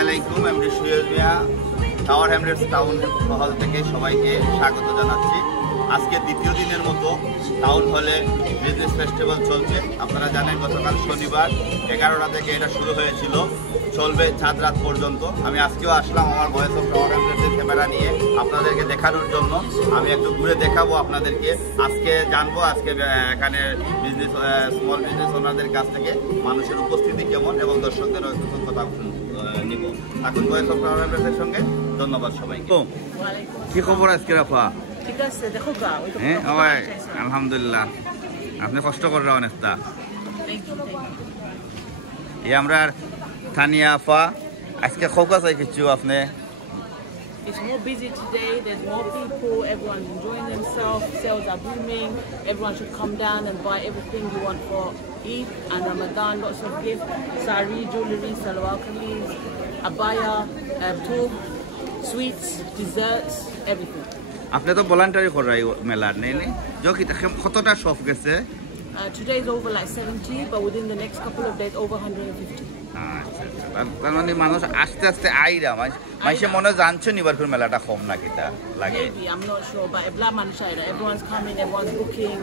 আলাইকুম। আমি সুয়েজ মিয়া tower Hamlets town hall থেকে সবাইকে স্বাগত জানাচ্ছি। আজকে দ্বিতীয় দিনের মতো টাউন হলে বিজনেস ফেস্টিভ্যাল চলছে। আপনারা জানেন গতকাল শনিবার 11টা থেকে এটা শুরু হয়েছিল, চলবে চাঁদ রাত পর্যন্ত। আমি আজকেও আসলাম আমার ভয়েস অফ টাওয়ার হ্যামলেটসের ক্যামেরা নিয়ে আপনাদেরকে দেখানোর জন্য। আমি একটু ঘুরে দেখাবো আপনাদেরকে। আজকে জানবো আজকে এখানে বিজনেস স্মল বিজনেস ওনারদের কাছ থেকে মানুষের উপস্থিতি কেমন এবং দর্শকদের কথা নিব। এখন ভয়েস অফ টাওয়ার হ্যামলেটসের সঙ্গে ধন্যবাদ সবাইকে। কি খবর আজকে রাফা? ঠিক আছে, দেখো গা ওই তো আলহামদুলিল্লাহ। আপনি কষ্ট করেন অনেকটা। এই আমরা থানিয়া আফা আজকে খোকা চাই কিছু আপনি। It's more busy today. There's more people. Everyone's enjoying themselves. Sales are booming. Everyone should come down and buy everything you want for Eid and Ramadan. Lots of gifts: sari, jewelry, salwar kameez, abaya, tool, sweets, desserts, everything. আপনি তো voluntary করাই মেলার নেই কি কতটা shop গেছে? Today is over like 70, but within the next couple of days over 150. তার মানে মানুষ আস্তে আস্তে আইরা মানুষে মনে জানছো নিবার করে মেলাটা কম নাকি তা লাগে? Maybe, I'm not sure, but everyone's coming, everyone's booking.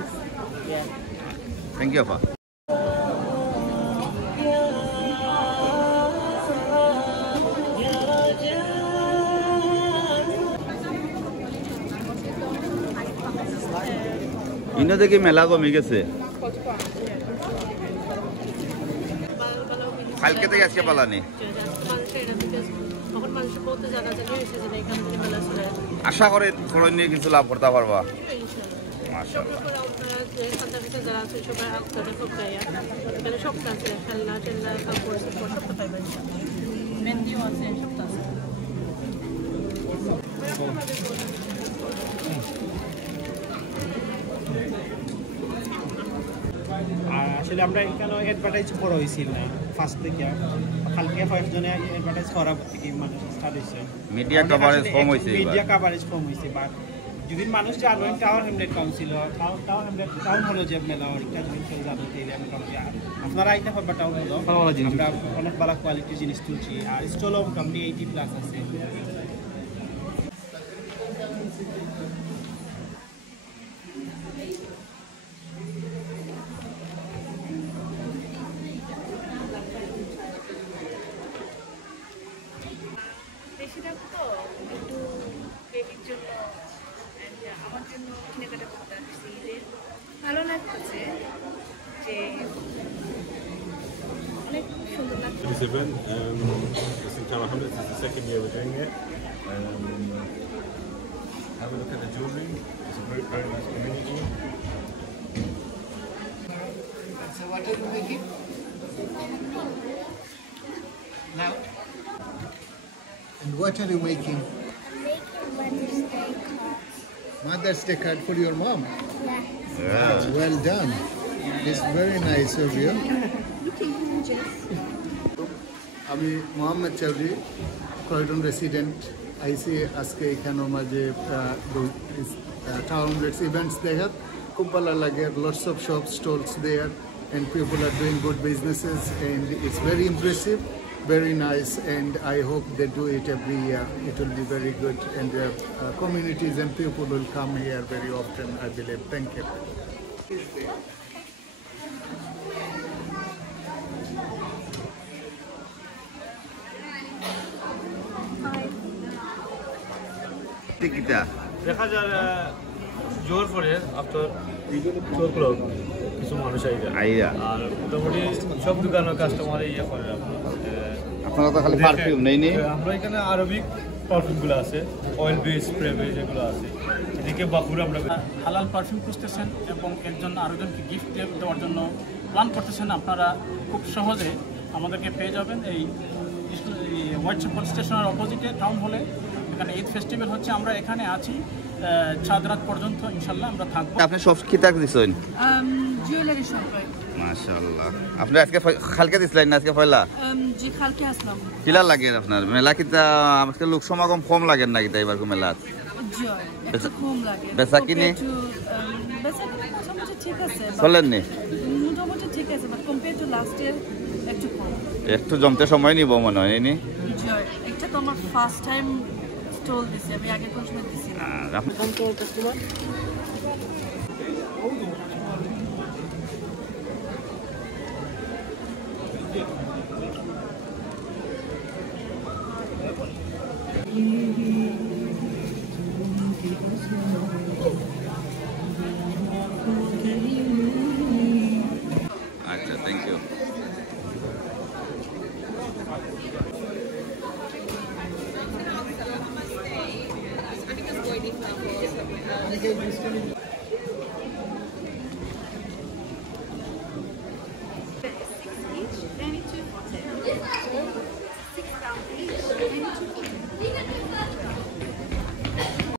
Yeah. Thank you, Appa. ইনো দেখি মেলা কমে গেছে কালকে থেকে আজকে পালানি। আশা করে খরচ নিয়ে কিছু লাভ করতে পারবা। আসলে আমরা এখানে অ্যাডভার্টাইজ করা হয়েছিল না ফার্স্ট থেকে, কালকে কয়েকজনে অ্যাডভার্টাইজ করা থেকে মানুষ স্টার্ট হয়েছে। মিডিয়া কভারেজ কম হয়েছে, বা যদি মানুষ জানেন টাওয়ার হ্যামলেট কাউন্সিল টাউন হলো যে মেলা ওইটা যদি কেউ জানো তাহলে আমি ভাবছি আপনারা আইতে পারবা। টাউন হলো আমরা অনেক ভালো কোয়ালিটির জিনিস তুলছি, আর স্টলও মোটামুটি 80+ আছে। ভালো লাগতেছে যে অনেক সুন্দর লাগছে। This event, it's in Tower Hamlets. It's the second year we're doing it. Have a look at the jewelry. It's a very, very nice community. So what are you making now? And what are you making? I'm making Mother's Day cards. Mother's Day card for your mom. Yeah. Well done. It's very nice of you. আমি Mohammad Chowdhury, ক্রয়টন resident. আইসি আজকে এখানে মাঝে town Hamlets events দেখার খুব ভালো লাগে। Lots of shop stalls there and people are doing good businesses and it's very impressive, very nice, and I hope they do it every year. It will be very good and communities and people will come here very often, I believe. Thank you. দেখা যায় জোর পরে after 2 o'clock কিছু মানুষ আইয়া আর মোটামুটি সব দোকানের কাস্টমার ইয়ে করে। আপনারা তো খালি পারফিউম নেই নি? আমরা এখানে আরবিক পারফিউমগুলো আছে, অয়েল বেস, স্প্রে বেস এগুলো আছে। এদিকে বাকুর আমরা হালাল পারফিউম খুঁজতেছেন এবং এর জন্য আরেকজনকে গিফট দেওয়ার জন্য প্ল্যান করতেছেন, আপনারা খুব সহজে আমাদেরকে পেয়ে যাবেন এই হোয়াইট চ্যাপেল স্টেশনের অপোজিটে টাউন হলে। এখানে ঈদ ফেস্টিভ্যাল হচ্ছে, আমরা এখানে আছি চাঁদ রাত পর্যন্ত ইনশাল্লাহ আমরা থাকবো। আপনি সব কি তাক দিছেন? Jewellery shop. মাশাআল্লাহ। আপনি আজকে কালকে দিছিলেন না আজকে পয়লা? জি কালকে আসলাম। কিলা লাগে আপনার মেলা? কিতা আজকে লোক সমাগম কম লাগেন না কিতা এবার মেলা? একটু কম লাগে। বেচা কিনে মোটামুটি ঠিক আছে, চলেন নি? মোটামুটি ঠিক আছে, but compare to last year একটু কম। একটু জমতে সময় নিব মনে হয় নি? জি এনজয়। এটা তো আমার ফার্স্ট টাইম স্টল দিছি, আমি আগে কোনো সময় দিছি না। Come to